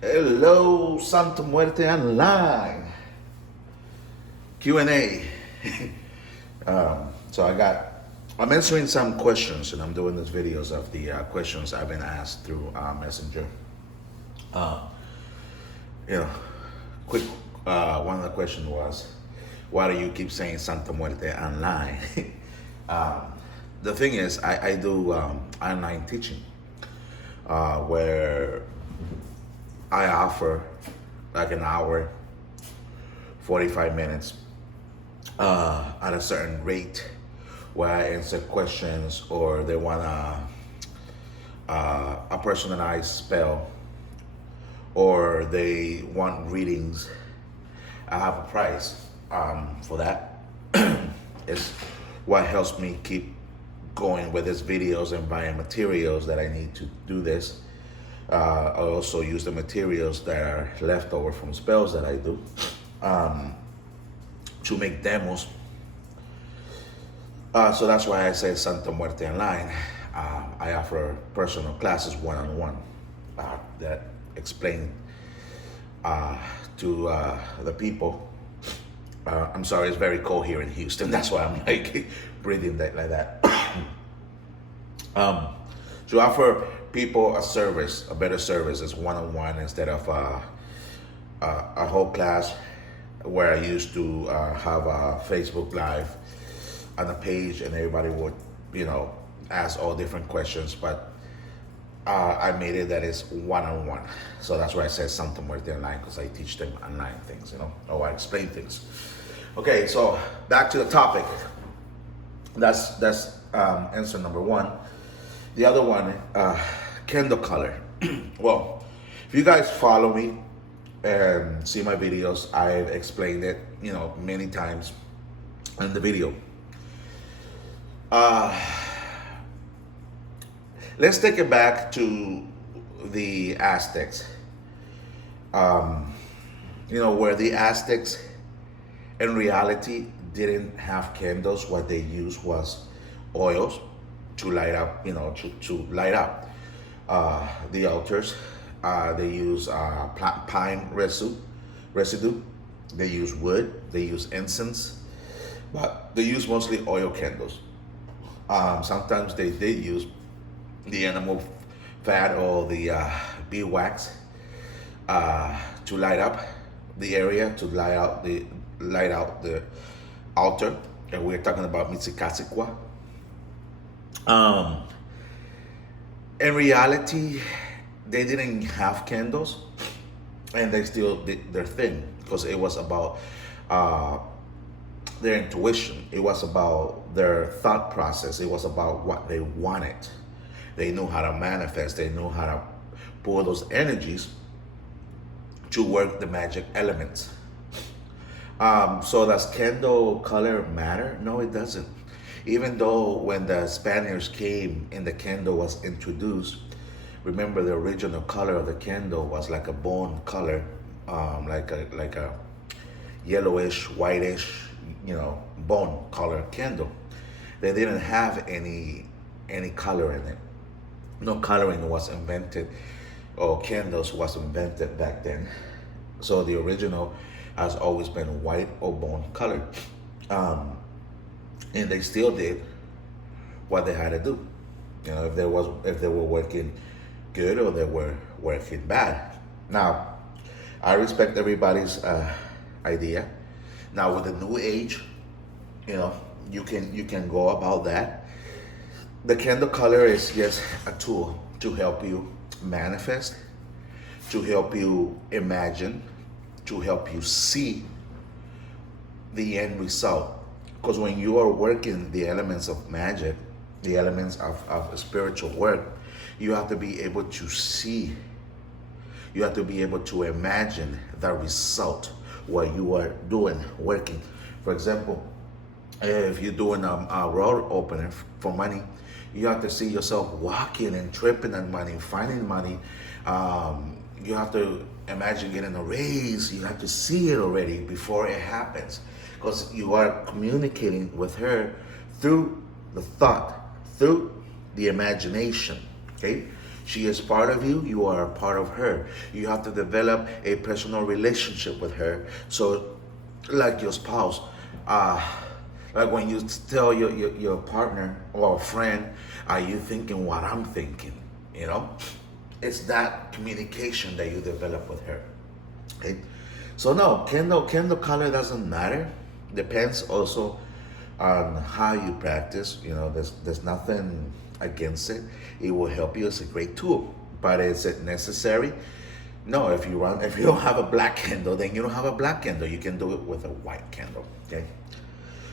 Hello, Santa Muerte Online. Q&A. I'm answering some questions and I'm doing these videos of the questions I've been asked through Messenger. Uh, you know, quick, one of the questions was, why do you keep saying Santa Muerte Online? um, the thing is, I do online teaching where I offer like an hour, 45 minutes at a certain rate where I answer questions or they want a personalized spell or they want readings. I have a price for that. It's what helps me keep going with these videos and buying materials that I need to do this. I also use the materials that are left over from spells that I do to make demos. So that's why I say Santa Muerte Online. I offer personal classes one-on-one that explain to the people. I'm sorry, it's very cold here in Houston. That's why I'm like breathing like that. To offer people a service, a better service is one-on-one instead of a whole class where I used to have a Facebook Live on a page and everybody would, ask all different questions. But I made it that it's one-on-one. So that's why I said Santa Muerte Online, because I teach them online things, or I explain things. Okay, so back to the topic. That's answer number one. The other one, candle color. Well, if you guys follow me and see my videos, I've explained it, many times in the video. Let's take it back to the Aztecs. Where the Aztecs in reality didn't have candles. What they used was oils to light up, to light up the altars. They use pine residue. They use wood. They use incense, but they use mostly oil candles. Sometimes they did use the animal fat or the beeswax to light up the area, to light out the altar. And we're talking about Mizicacicua. In reality, they didn't have candles, and they still did their thing because it was about their intuition. It was about their thought process. It was about what they wanted. They knew how to manifest. They knew how to pull those energies to work the magic elements. So does candle color matter? No, it doesn't. Even though when the Spaniards came and the candle was introduced, remember the original color of the candle was like a bone color, like a yellowish, whitish, bone color candle. They didn't have any color in it. No coloring was invented, or candles was invented back then. So the original has always been white or bone colored. And they still did what they had to do. If they were working good or they were working bad. Now, I respect everybody's idea. Now with the new age, you can go about that. The candle color is just a tool to help you manifest, to help you imagine, to help you see the end result. Because when you are working the elements of magic, the elements of spiritual work, you have to be able to see. You have to be able to imagine the result, what you are doing, working. For example, if you're doing a road opener for money, you have to see yourself walking and tripping on money, finding money. You have to imagine getting a raise. You have to see it already before it happens, because you are communicating with her through the thought, through the imagination. Okay, She is part of you, you are a part of her. You have to develop a personal relationship with her. So, like your spouse, uh, like when you tell your partner or a friend, are you thinking what I'm thinking? You know? It's that communication that you develop with her. Okay? So no, candle color doesn't matter. Depends also on how you practice. You know, there's nothing against it. It will help you. It's a great tool. But is it necessary? No, if you don't have a black candle, then you don't have a black candle. You can do it with a white candle. Okay.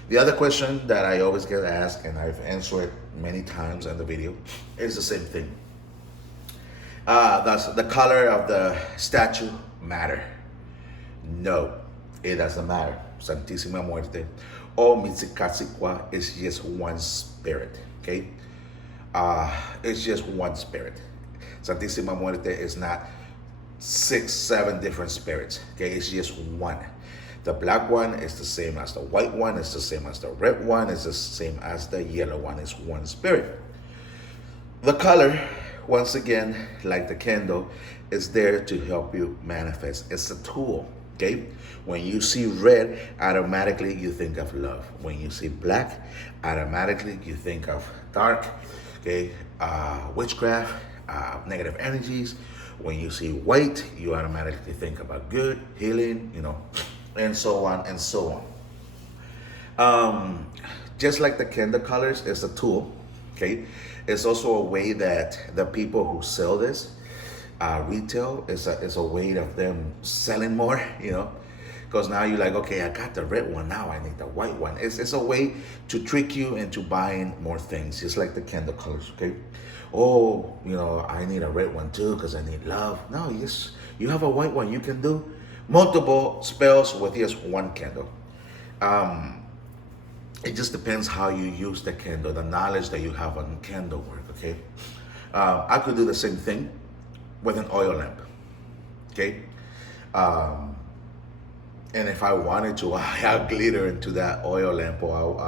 The other question that I always get asked, and I've answered many times in the video, is the same thing. Does the color of the statue matter? No, it doesn't matter. Santísima Muerte or Mizikatsikwa is just one spirit. Okay, it's just one spirit. Santísima Muerte is not 6, 7 different spirits. Okay, it's just one. The black one is the same as the white one. It's the same as the red one. It's the same as the yellow one. It's one spirit. The color, once again, like the candle, is there to help you manifest. It's a tool. Okay, when you see red, automatically you think of love. When you see black, automatically you think of dark. Okay, witchcraft, negative energies. When you see white, you automatically think about good, healing, you know, and so on and so on. Just like the candle colors, it's a tool. Okay, it's also a way that the people who sell this retail is a way of them selling more, you know, because now you're like, okay, I got the red one, now I need the white one. It's a way to trick you into buying more things, just like the candle colors. Okay, oh, you know, I need a red one too because I need love. No, you have a white one. You can do multiple spells with just one candle. It just depends how you use the candle, the knowledge that you have on candle work. Okay, I could do the same thing with an oil lamp. Okay, and if I wanted to, I'll glitter into that oil lamp, or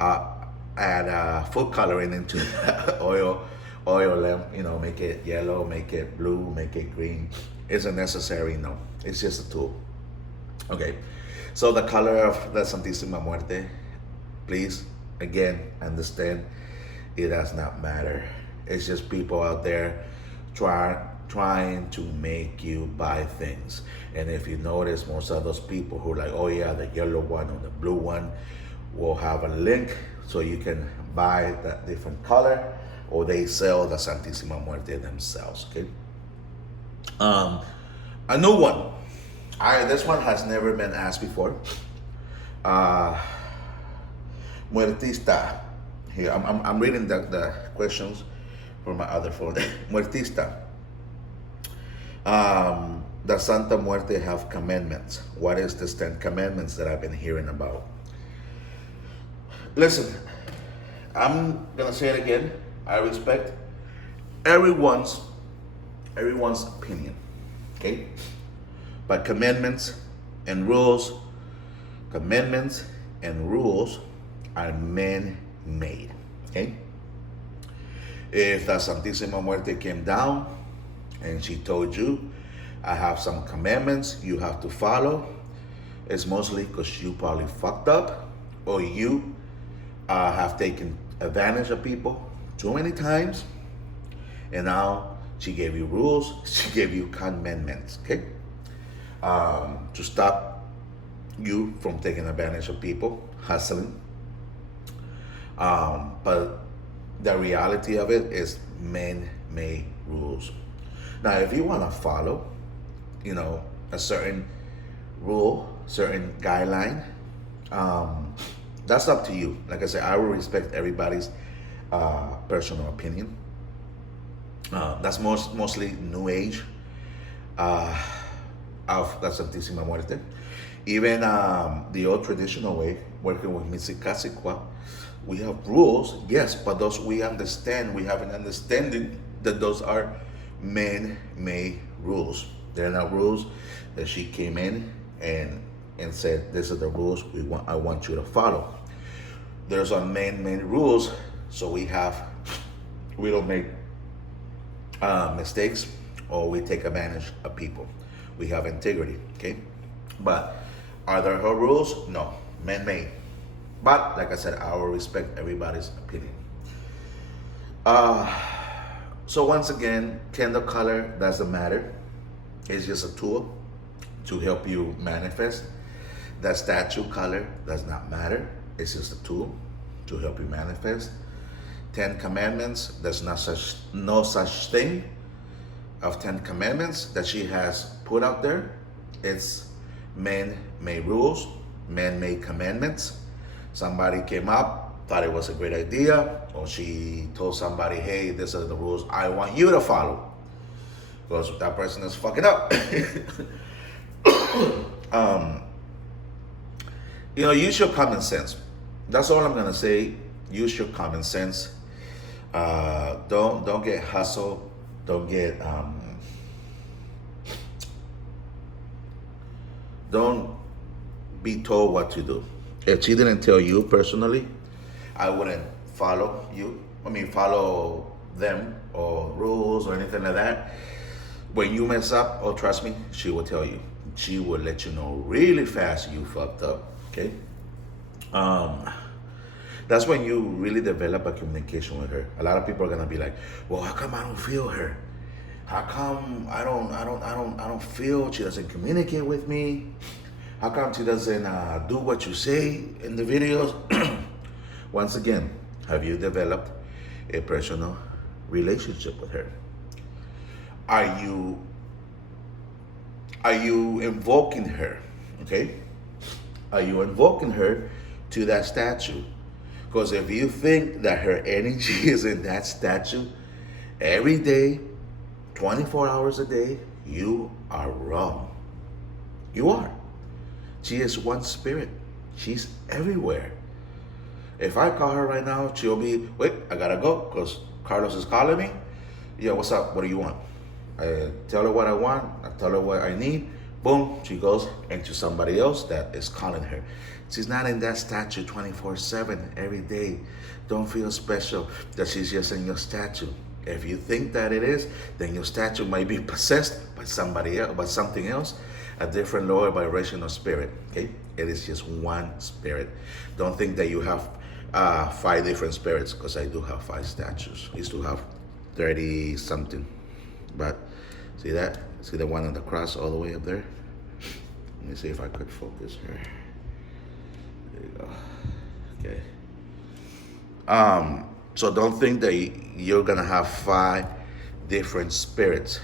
I'll add food coloring into that oil lamp. You know, make it yellow, make it blue, make it green. Isn't necessary. No, it's just a tool. Okay, so the color of the Santísima Muerte, please, again, understand, it does not matter. It's just people out there trying to make you buy things. And if you notice, most of those people who are like, oh yeah, the yellow one or the blue one, will have a link so you can buy that different color, or they sell the Santísima Muerte themselves. Okay. A new one. This one has never been asked before. Muertista. Here, I'm reading the questions from my other phone. Muertista. The Santa Muerte have commandments. What is this 10 commandments that I've been hearing about? Listen, I'm gonna say it again. I respect everyone's opinion. Okay? But commandments and rules are man-made. Okay? If the Santísima Muerte came down and she told you, I have some commandments you have to follow, it's mostly because you probably fucked up, or you have taken advantage of people too many times, and now she gave you rules, she gave you commandments, okay? To stop you from taking advantage of people, hustling. But the reality of it is man-made rules. Now, if you want to follow, you know, a certain rule, certain guideline, that's up to you. Like I said, I will respect everybody's personal opinion. That's mostly New Age of la Santísima Muerte. Even the old traditional way, working with Mizikatsikwa, we have rules, yes, but those we understand, we have an understanding that those are man-made rules. They're not rules that she came in and said, this are the rules I want you to follow. There's some man-made rules, so we don't make mistakes or we take advantage of people. We have integrity, okay? But are there her rules? No, man-made. But like I said, I will respect everybody's opinion. So once again, candle color doesn't matter. It's just a tool to help you manifest. That statue color does not matter. It's just a tool to help you manifest. 10 commandments, there's no such thing of 10 commandments that she has put out there. It's man-made rules, man-made commandments. Somebody came up, thought it was a great idea, or she told somebody, hey, these are the rules I want you to follow. Because that person is fucking up. Use your common sense. That's all I'm gonna say. Use your common sense. Don't get hustled. Don't get don't be told what to do. If she didn't tell you personally, I wouldn't follow them or rules or anything like that. When you mess up, oh, trust me, she will tell you. She will let you know really fast you fucked up, okay? That's when you really develop a communication with her. A lot of people are gonna be like, well, how come I don't feel her? How come I don't feel she doesn't communicate with me? How come she doesn't do what you say in the videos? Once again, have you developed a personal relationship with her? Are you invoking her? Okay? Are you invoking her to that statue? Because if you think that her energy is in that statue every day, 24 hours a day, you are wrong. You are. She is one spirit. She's everywhere. If I call her right now, she'll be, wait, I gotta go because Carlos is calling me. Yeah, what's up? What do you want? I tell her what I want. I tell her what I need. Boom, she goes into somebody else that is calling her. She's not in that statue 24/7 every day. Don't feel special that she's just in your statue. If you think that it is, then your statue might be possessed by somebody else, by something else, a different lower vibrational spirit. Okay, it is just one spirit. Don't think that you have 5 different spirits, because I do have 5 statues. I used to have 30 something, but see that? See the one on the cross all the way up there? Let me see if I could focus here. There you go. Okay. So don't think that you're gonna have 5 different spirits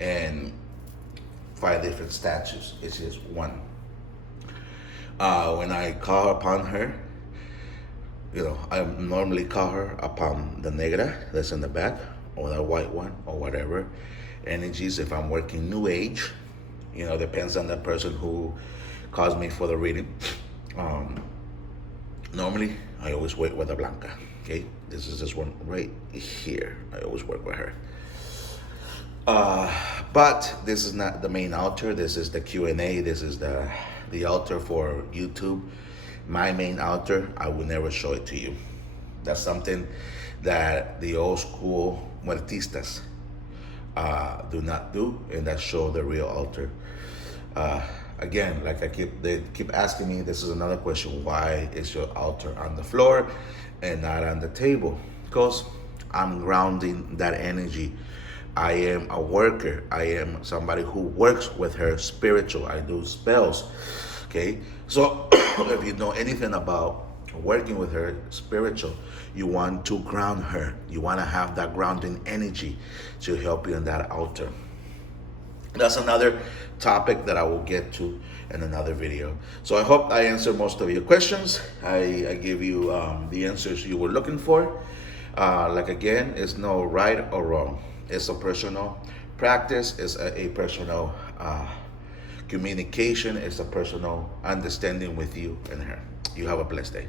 and 5 different statues. It's just one. When I call upon her, I normally call her upon the negra that's in the back, or the white one, or whatever energies. If I'm working New Age, depends on the person who calls me for the reading. Normally, I always work with a Blanca. Okay, this is this one right here. I always work with her. But this is not the main altar. This is the Q&A. This is the altar for YouTube. My main altar, I will never show it to you. That's something that the old school muertistas do not do, and that show the real altar. Again, like they keep asking me, this is another question, why is your altar on the floor and not on the table? Because I'm grounding that energy. I am a worker. I am somebody who works with her spiritual. I do spells. Okay, so if you know anything about working with her spiritual, you want to ground her. You want to have that grounding energy to help you in that altar. That's another topic that I will get to in another video. So I hope I answered most of your questions. I give you the answers you were looking for. Again, it's no right or wrong. It's a personal practice. It's a personal communication. It's a personal understanding with you and her. You have a blessed day.